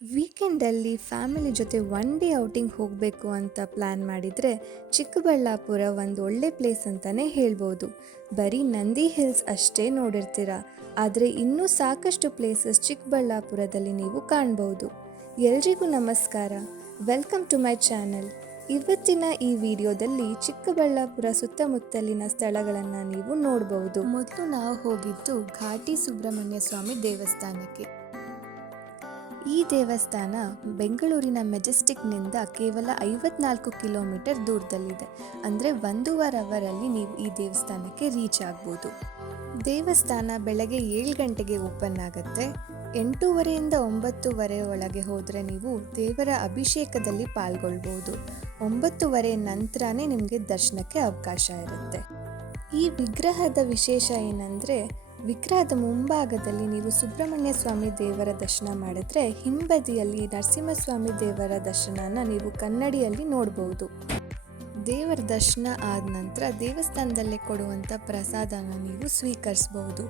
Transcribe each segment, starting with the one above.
ವೀಕೆಂಡಲ್ಲಿ family ಜೊತೆ one day outing ಹೋಗಬೇಕು ಅಂತ ಪ್ಲ್ಯಾನ್ ಮಾಡಿದರೆ ಚಿಕ್ಕಬಳ್ಳಾಪುರ ಒಂದು ಒಳ್ಳೆ ಪ್ಲೇಸ್ ಅಂತಲೇ ಹೇಳ್ಬೋದು. ಬರೀ ನಂದಿ ಹಿಲ್ಸ್ ಅಷ್ಟೇ ನೋಡಿರ್ತೀರ, ಆದರೆ ಇನ್ನೂ ಸಾಕಷ್ಟು ಪ್ಲೇಸಸ್ ಚಿಕ್ಕಬಳ್ಳಾಪುರದಲ್ಲಿ ನೀವು ಕಾಣ್ಬೋದು. ಎಲ್ರಿಗೂ ನಮಸ್ಕಾರ, ವೆಲ್ಕಮ್ ಟು ಮೈ ಚಾನಲ್. ಇವತ್ತಿನ ಈ ವಿಡಿಯೋದಲ್ಲಿ ಚಿಕ್ಕಬಳ್ಳಾಪುರ ಸುತ್ತಮುತ್ತಲಿನ ಸ್ಥಳಗಳನ್ನು ನೀವು ನೋಡ್ಬೋದು. ಮೊದಲು ನಾವು ಹೋಗಿದ್ದು ಘಾಟಿ ಸುಬ್ರಹ್ಮಣ್ಯ ಸ್ವಾಮಿ ದೇವಸ್ಥಾನಕ್ಕೆ. ಈ ದೇವಸ್ಥಾನ ಬೆಂಗಳೂರಿನ ಮೆಜೆಸ್ಟಿಕ್ನಿಂದ ಕೇವಲ 54 ಕಿಲೋಮೀಟರ್ ದೂರದಲ್ಲಿದೆ. ಅಂದರೆ 1.5 ಅವರಲ್ಲಿ ನೀವು ಈ ದೇವಸ್ಥಾನಕ್ಕೆ ರೀಚ್ ಆಗ್ಬೋದು. ದೇವಸ್ಥಾನ ಬೆಳಗ್ಗೆ 7 ಗಂಟೆಗೆ ಓಪನ್ ಆಗುತ್ತೆ. 8:30ಯಿಂದ 9:30 ಒಳಗೆ ಹೋದರೆ ನೀವು ದೇವರ ಅಭಿಷೇಕದಲ್ಲಿ ಪಾಲ್ಗೊಳ್ಬೋದು. 9:30 ನಂತರನೇ ನಿಮಗೆ ದರ್ಶನಕ್ಕೆ ಅವಕಾಶ ಇರುತ್ತೆ. ಈ ವಿಗ್ರಹದ ವಿಶೇಷ ಏನಂದರೆ, ವಿಗ್ರಹದ ಮುಂಭಾಗದಲ್ಲಿ ನೀವು ಸುಬ್ರಹ್ಮಣ್ಯ ಸ್ವಾಮಿ ದೇವರ ದರ್ಶನ ಮಾಡಿದ್ರೆ ಹಿಂಬದಿಯಲ್ಲಿ ನರಸಿಂಹಸ್ವಾಮಿ ದೇವರ ದರ್ಶನನ ನೀವು ಕನ್ನಡಿಯಲ್ಲಿ ನೋಡ್ಬೋದು. ದೇವರ ದರ್ಶನ ಆದ ನಂತರ ದೇವಸ್ಥಾನದಲ್ಲೇ ಕೊಡುವಂಥ ಪ್ರಸಾದನ ನೀವು ಸ್ವೀಕರಿಸ್ಬೋದು.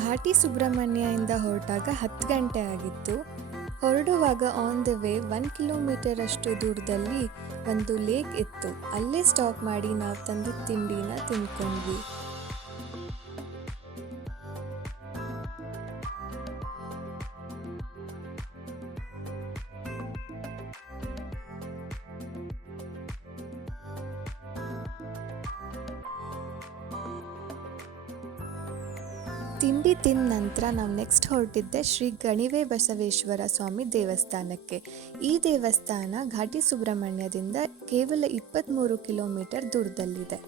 ಘಾಟಿ ಸುಬ್ರಹ್ಮಣ್ಯದಿಂದ ಹೊರಟಾಗ 10 ಗಂಟೆ ಆಗಿತ್ತು. ಹೊರಡುವಾಗ ಆನ್ ದ ವೇ 1 ಕಿಲೋಮೀಟರ್ ಅಷ್ಟು ದೂರದಲ್ಲಿ ಒಂದು ಲೇಕ್ ಇತ್ತು. ಅಲ್ಲೇ ಸ್ಟಾಪ್ ಮಾಡಿ ನಾವು ತಂದಿದ್ದ ತಿಂಡಿನ ತಿಂದ್ಕೊಂಡ್ವಿ. ತಿಂಡಿ ತಿಂದ ನಂತರ ನಾವು ನೆಕ್ಸ್ಟ್ ಹೊರಟಿದ್ದೆ ಶ್ರೀ ಕಣಿವೆ ಬಸವೇಶ್ವರ ಸ್ವಾಮಿ ದೇವಸ್ಥಾನಕ್ಕೆ. ಈ ದೇವಸ್ಥಾನ ಘಾಟಿ ಸುಬ್ರಹ್ಮಣ್ಯದಿಂದ ಕೇವಲ 23 ಕಿಲೋಮೀಟರ್ ದೂರದಲ್ಲಿದೆ.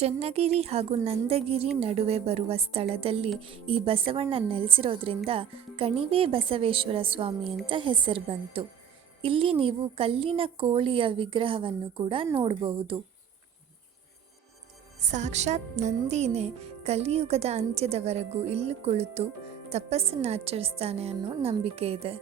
ಚನ್ನಗಿರಿ ಹಾಗೂ ನಂದಗಿರಿ ನಡುವೆ ಬರುವ ಸ್ಥಳದಲ್ಲಿ ಈ ಬಸವಣ್ಣ ನೆಲೆಸಿರೋದ್ರಿಂದ ಕಣಿವೆ ಬಸವೇಶ್ವರ ಸ್ವಾಮಿ ಅಂತ ಹೆಸರು ಬಂತು. ಇಲ್ಲಿ ನೀವು ಕಲ್ಲಿನ ಕೋಳಿಯ ವಿಗ್ರಹವನ್ನು ಕೂಡ ನೋಡಬಹುದು. ಸಾಕ್ಷಾತ್ ನಂದಿನೇ ಕಲಿಯುಗದ ಅಂತ್ಯದವರೆಗೂ ಇಲ್ಲಿ ಕುಳಿತು ತಪಸ್ಸನ್ನಾಚರಿಸ್ತಾನೆ ಅನ್ನೋ ನಂಬಿಕೆ ಇದೆ.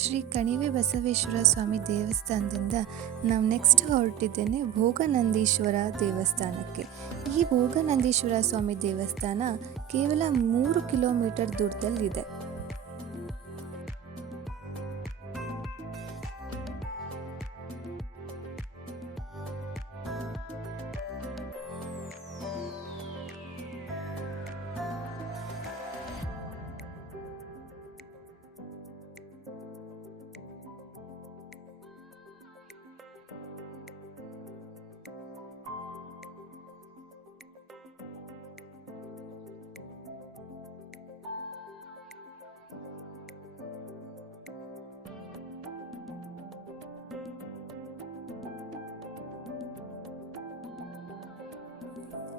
ಶ್ರೀ ಕಣಿವೆ ಬಸವೇಶ್ವರ ಸ್ವಾಮಿ ದೇವಸ್ಥಾನದಿಂದ ನಾವು ನೆಕ್ಸ್ಟ್ ಹೊರಟಿದ್ದೇನೆ ಭೋಗನಂದೀಶ್ವರ ದೇವಸ್ಥಾನಕ್ಕೆ. ಈ ಭೋಗನಂದೀಶ್ವರ ಸ್ವಾಮಿ ದೇವಸ್ಥಾನ ಕೇವಲ 3 ಕಿಲೋಮೀಟರ್ ದೂರದಲ್ಲಿದೆ.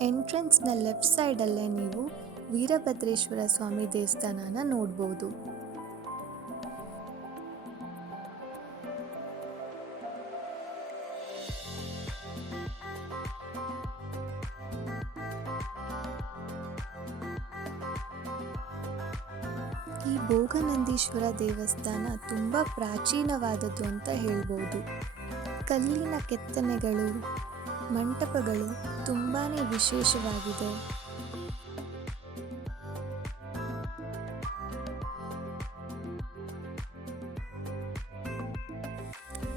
ಎಂಟ್ರೆನ್ಸ್ನ ಲೆಫ್ಟ್ ಸೈಡಲ್ಲೇ ನೀವು ವೀರಭದ್ರೇಶ್ವರ ಸ್ವಾಮಿ ದೇವಸ್ಥಾನನ ನೋಡ್ಬೋದು. ಈ ಭೋಗನಂದೀಶ್ವರ ದೇವಸ್ಥಾನ ತುಂಬ ಪ್ರಾಚೀನವಾದದ್ದು ಅಂತ ಹೇಳ್ಬೋದು. ಕಲ್ಲಿನ ಕೆತ್ತನೆಗಳು, ಮಂಟಪಗಳು ತುಂಬಾ ವಿಶೇಷವಾಗಿದೆ.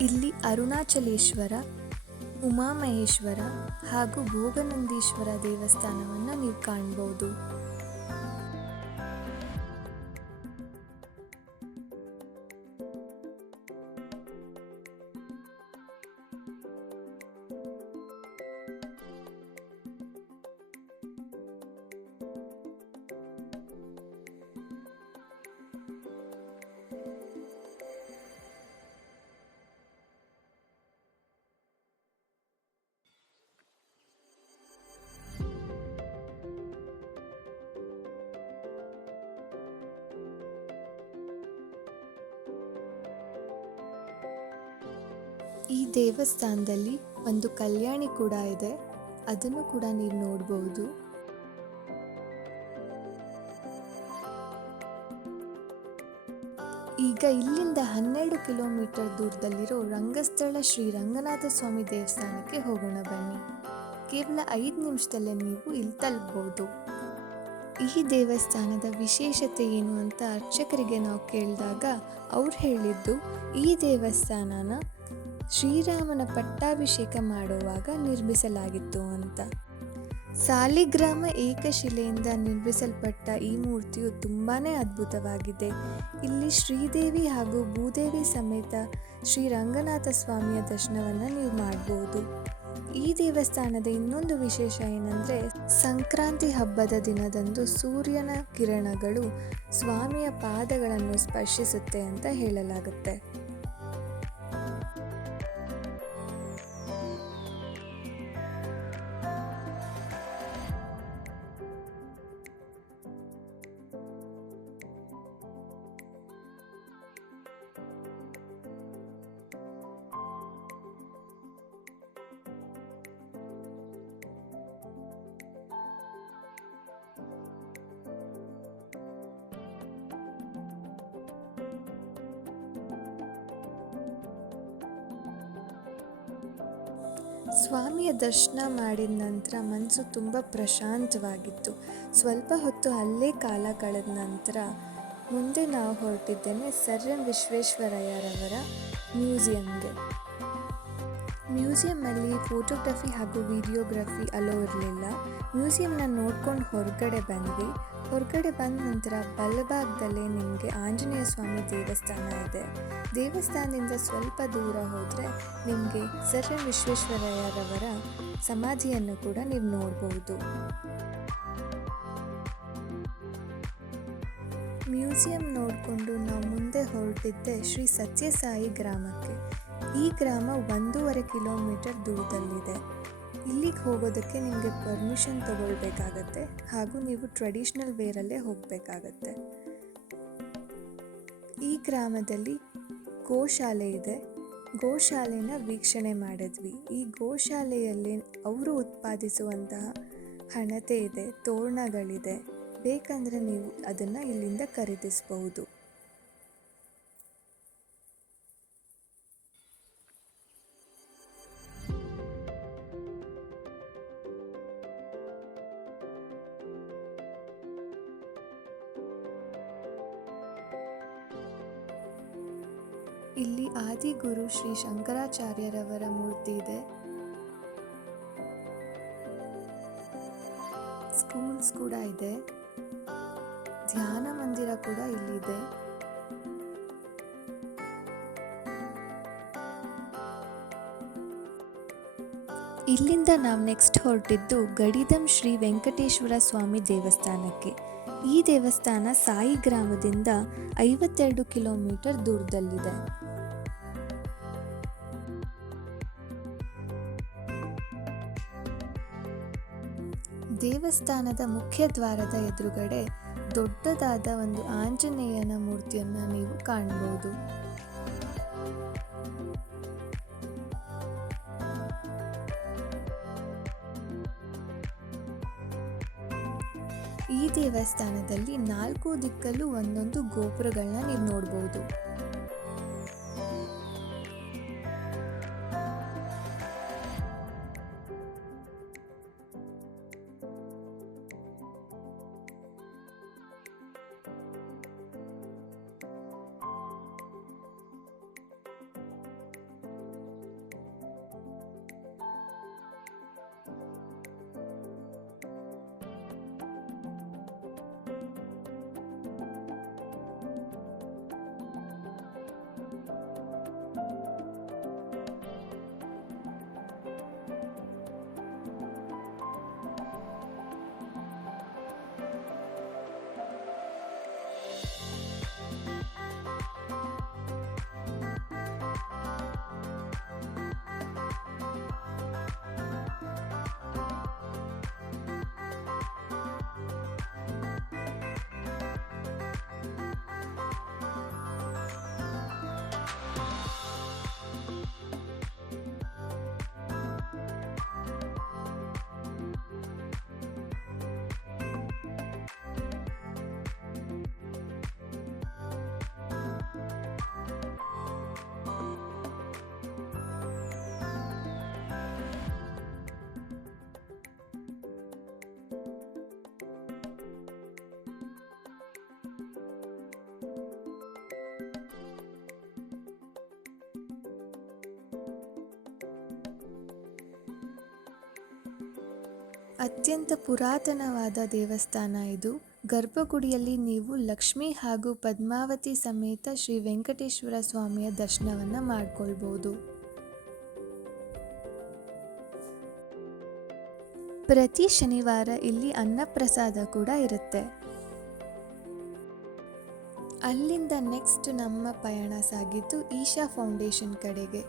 ಇಲ್ಲಿ ಅರುಣಾಚಲೇಶ್ವರ, ಉಮಾಮಹೇಶ್ವರ ಹಾಗೂ ಭೋಗನಂದೀಶ್ವರ ದೇವಸ್ಥಾನವನ್ನು ನೀವು ಕಾಣ್ಬೋದು. ಈ ದೇವಸ್ಥಾನದಲ್ಲಿ ಒಂದು ಕಲ್ಯಾಣಿ ಕೂಡ ಇದೆ, ಅದನ್ನು ಕೂಡ ನೀವು ನೋಡಬಹುದು. ಈಗ ಇಲ್ಲಿಂದ 12 ಕಿಲೋಮೀಟರ್ ದೂರದಲ್ಲಿರೋ ರಂಗಸ್ಥಳ ಶ್ರೀ ರಂಗನಾಥ ಸ್ವಾಮಿ ದೇವಸ್ಥಾನಕ್ಕೆ ಹೋಗೋಣ ಬನ್ನಿ. ಕೇವಲ 5 ನಿಮಿಷದಲ್ಲೇ ನೀವು ಇಲ್ಲಿ ತಲುಪಬಹುದು. ಈ ದೇವಸ್ಥಾನದ ವಿಶೇಷತೆ ಏನು ಅಂತ ಅರ್ಚಕರಿಗೆ ನಾವು ಕೇಳಿದಾಗ ಅವ್ರು ಹೇಳಿದ್ದು, ಈ ದೇವಸ್ಥಾನನ ಶ್ರೀರಾಮನ ಪಟ್ಟಾಭಿಷೇಕ ಮಾಡುವಾಗ ನಿರ್ಮಿಸಲಾಗಿತ್ತು ಅಂತ. ಸಾಲಿಗ್ರಾಮ ಏಕಶಿಲೆಯಿಂದ ನಿರ್ಮಿಸಲ್ಪಟ್ಟ ಈ ಮೂರ್ತಿಯು ತುಂಬಾ ಅದ್ಭುತವಾಗಿದೆ. ಇಲ್ಲಿ ಶ್ರೀದೇವಿ ಹಾಗೂ ಭೂದೇವಿ ಸಮೇತ ಶ್ರೀ ರಂಗನಾಥ ಸ್ವಾಮಿಯ ದರ್ಶನವನ್ನು ನೀವು ಮಾಡಬಹುದು. ಈ ದೇವಸ್ಥಾನದ ಇನ್ನೊಂದು ವಿಶೇಷ ಏನಂದರೆ, ಸಂಕ್ರಾಂತಿ ಹಬ್ಬದ ದಿನದಂದು ಸೂರ್ಯನ ಕಿರಣಗಳು ಸ್ವಾಮಿಯ ಪಾದಗಳನ್ನು ಸ್ಪರ್ಶಿಸುತ್ತೆ ಅಂತ ಹೇಳಲಾಗುತ್ತೆ. ಸ್ವಾಮಿಯ ದರ್ಶನ ಮಾಡಿದ ನಂತರ ಮನಸ್ಸು ತುಂಬ ಪ್ರಶಾಂತವಾಗಿತ್ತು. ಸ್ವಲ್ಪ ಹೊತ್ತು ಅಲ್ಲೇ ಕಾಲ ಕಳೆದ ನಂತರ ಮುಂದೆ ನಾವು ಹೊರಟಿದ್ದೇನೆ ಸರ್ ಎಂ ವಿಶ್ವೇಶ್ವರಯ್ಯರವರ ಮ್ಯೂಸಿಯಂಗೆ. ಮ್ಯೂಸಿಯಮ್ಮಲ್ಲಿ ಫೋಟೋಗ್ರಫಿ ಹಾಗೂ ವಿಡಿಯೋಗ್ರಫಿ ಅಲೋ ಇರಲಿಲ್ಲ. ಮ್ಯೂಸಿಯಂನ ನೋಡ್ಕೊಂಡು ಹೊರಗಡೆ ಬಂದ್ವಿ. ಹೊರಗಡೆ ಬಂದ ನಂತರ ಬಲಭಾಗದಲ್ಲೇ ನಿಮಗೆ ಆಂಜನೇಯ ಸ್ವಾಮಿ ದೇವಸ್ಥಾನ ಇದೆ. ದೇವಸ್ಥಾನದಿಂದ ಸ್ವಲ್ಪ ದೂರ ಹೋದರೆ ನಿಮಗೆ ಸರ್ ಎಂ ವಿಶ್ವೇಶ್ವರಯ್ಯರವರ ಸಮಾಧಿಯನ್ನು ಕೂಡ ನೀವು ನೋಡ್ಬೋದು. ಮ್ಯೂಸಿಯಂ ನೋಡಿಕೊಂಡು ನಾವು ಮುಂದೆ ಹೊರಟಿದ್ದೆ ಶ್ರೀ ಸತ್ಯಸಾಯಿ ಗ್ರಾಮಕ್ಕೆ. ಈ ಗ್ರಾಮ 1.5 ಕಿಲೋಮೀಟರ್ ದೂರದಲ್ಲಿದೆ. ಇಲ್ಲಿಗೆ ಹೋಗೋದಕ್ಕೆ ನಿಮಗೆ ಪರ್ಮಿಷನ್ ತಗೊಳ್ಬೇಕಾಗತ್ತೆ ಹಾಗೂ ನೀವು ಟ್ರೆಡಿಷ್ನಲ್ ವೇರಲ್ಲೇ ಹೋಗಬೇಕಾಗತ್ತೆ. ಈ ಗ್ರಾಮದಲ್ಲಿ ಗೋಶಾಲೆ ಇದೆ. ಗೋಶಾಲೆನ ವೀಕ್ಷಣೆ ಮಾಡಿದ್ವಿ. ಈ ಗೋಶಾಲೆಯಲ್ಲಿ ಅವರು ಉತ್ಪಾದಿಸುವಂತಹ ಹಣತೆ ಇದೆ, ತೋರಣಗಳಿದೆ. ಬೇಕಂದರೆ ನೀವು ಅದನ್ನು ಇಲ್ಲಿಂದ ಖರೀದಿಸಬಹುದು. ಇಲ್ಲಿ ಆದಿಗುರು ಶ್ರೀ ಶಂಕರಾಚಾರ್ಯರವರ ಮೂರ್ತಿ ಇದೆ. ಸ್ಕೂಲ್ಸ್ ಕೂಡ ಇದೆ. ಧ್ಯಾನ ಮಂದಿರ ಕೂಡ ಇಲ್ಲಿದೆ. ಇಲ್ಲಿಂದ ನಾವು ನೆಕ್ಸ್ಟ್ ಹೊರಟಿದ್ದು ಗಡಿದಂ ಶ್ರೀ ವೆಂಕಟೇಶ್ವರ ಸ್ವಾಮಿ ದೇವಸ್ಥಾನಕ್ಕೆ. ಈ ದೇವಸ್ಥಾನ ಸಾಯಿ ಗ್ರಾಮದಿಂದ 52 ಕಿಲೋಮೀಟರ್ ದೂರದಲ್ಲಿದೆ. ದೇವಸ್ಥಾನದ ಮುಖ್ಯ ದ್ವಾರದ ಎದುರುಗಡೆ ದೊಡ್ಡದಾದ ಒಂದು ಆಂಜನೇಯನ ಮೂರ್ತಿಯನ್ನು ನೀವು ಕಾಣಬಹುದು. ಈ ದೇವಸ್ಥಾನದಲ್ಲಿ 4 ದಿಕ್ಕಲ್ಲೂ ಒಂದೊಂದು ಗೋಪುರಗಳನ್ನ ನೀವು ನೋಡ್ಬೋದು. ಅತ್ಯಂತ ಪುರಾತನವಾದ ದೇವಸ್ಥಾನ ಇದು. ಗರ್ಭಗುಡಿಯಲ್ಲಿ ನೀವು ಲಕ್ಷ್ಮಿ ಹಾಗೂ ಪದ್ಮಾವತಿ ಸಮೇತ ಶ್ರೀ ವೆಂಕಟೇಶ್ವರ ಸ್ವಾಮಿಯ ದರ್ಶನವನ್ನು ಮಾಡಿಕೊಳ್ಬೋದು. ಪ್ರತಿ ಶನಿವಾರ ಇಲ್ಲಿ ಅನ್ನಪ್ರಸಾದ ಕೂಡ ಇರುತ್ತೆ. ಅಲ್ಲಿಂದ ನೆಕ್ಸ್ಟ್ ನಮ್ಮ ಪಯಣ ಸಾಗಿದ್ದು ಈಶಾ ಫೌಂಡೇಶನ್ ಕಡೆಗೆ.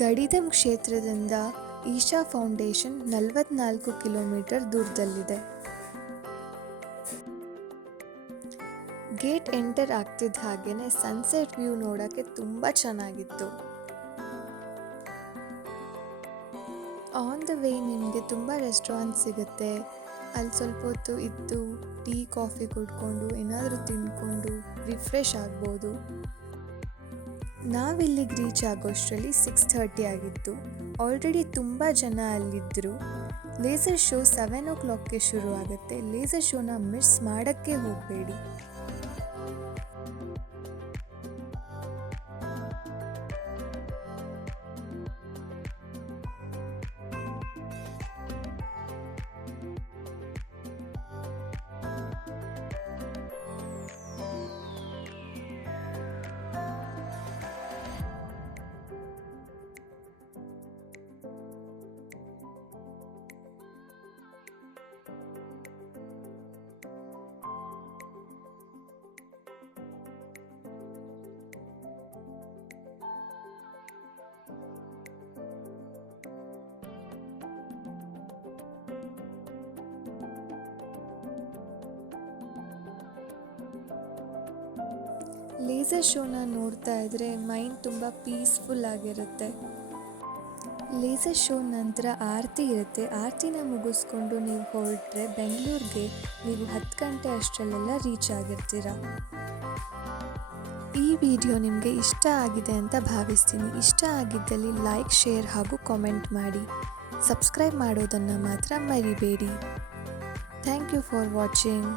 ಗಡಿದಂ ಕ್ಷೇತ್ರದಿಂದ ಈಶಾ ಫೌಂಡೇಶನ್ 44 ಕಿಲೋಮೀಟರ್ ದೂರದಲ್ಲಿದೆ. ಗೇಟ್ ಎಂಟರ್ ಆಗ್ತಿದ್ದ ಹಾಗೇನೆ ಸನ್ಸೆಟ್ ವ್ಯೂ ನೋಡೋಕ್ಕೆ ತುಂಬ ಚೆನ್ನಾಗಿತ್ತು. ಆನ್ ದ ವೇ ನಿಮಗೆ ತುಂಬ ರೆಸ್ಟೋರೆಂಟ್ ಸಿಗುತ್ತೆ. ಅಲ್ಲಿ ಸ್ವಲ್ಪ ಹೊತ್ತು ಇದ್ದು ಟೀ ಕಾಫಿ ಕುಡ್ಕೊಂಡು ಏನಾದರೂ ತಿಂದ್ಕೊಂಡು ರಿಫ್ರೆಶ್ ಆಗ್ಬೋದು. ನಾವಿಲ್ಲಿಗೆ ರೀಚ್ ಆಗೋಷ್ಟರಲ್ಲಿ 6:30 ಆಗಿತ್ತು. ಆಲ್ರೆಡಿ ತುಂಬ ಜನ ಅಲ್ಲಿದ್ದರು. ಲೇಸರ್ ಶೋ 7 o'clockಗೆ ಶುರು ಆಗುತ್ತೆ. ಲೇಸರ್ ಶೋನ ಮಿಸ್ ಮಾಡೋಕ್ಕೆ ಹೋಗಬೇಡಿ. ಲೇಸರ್ ಶೋನ ನೋಡ್ತಾ ಇದ್ದರೆ ಮೈಂಡ್ ತುಂಬ ಪೀಸ್ಫುಲ್ ಆಗಿರುತ್ತೆ. ಲೇಸರ್ ಶೋ ನಂತರ ಆರತಿ ಇರುತ್ತೆ. ಆರತಿನ ಮುಗಿಸ್ಕೊಂಡು ನೀವು ಹೊರಟ್ರೆ ಬೆಂಗಳೂರಿಗೆ ನೀವು 10 ಗಂಟೆ ಅಷ್ಟರಲ್ಲೆಲ್ಲ ರೀಚ್ ಆಗಿರ್ತೀರ. ಈ ವಿಡಿಯೋ ನಿಮಗೆ ಇಷ್ಟ ಆಗಿದೆ ಅಂತ ಭಾವಿಸ್ತೀನಿ. ಇಷ್ಟ ಆಗಿದ್ದಲ್ಲಿ ಲೈಕ್, ಶೇರ್ ಹಾಗೂ ಕಾಮೆಂಟ್ ಮಾಡಿ. ಸಬ್ಸ್ಕ್ರೈಬ್ ಮಾಡೋದನ್ನು ಮಾತ್ರ ಮರಿಬೇಡಿ. Thank you for watching.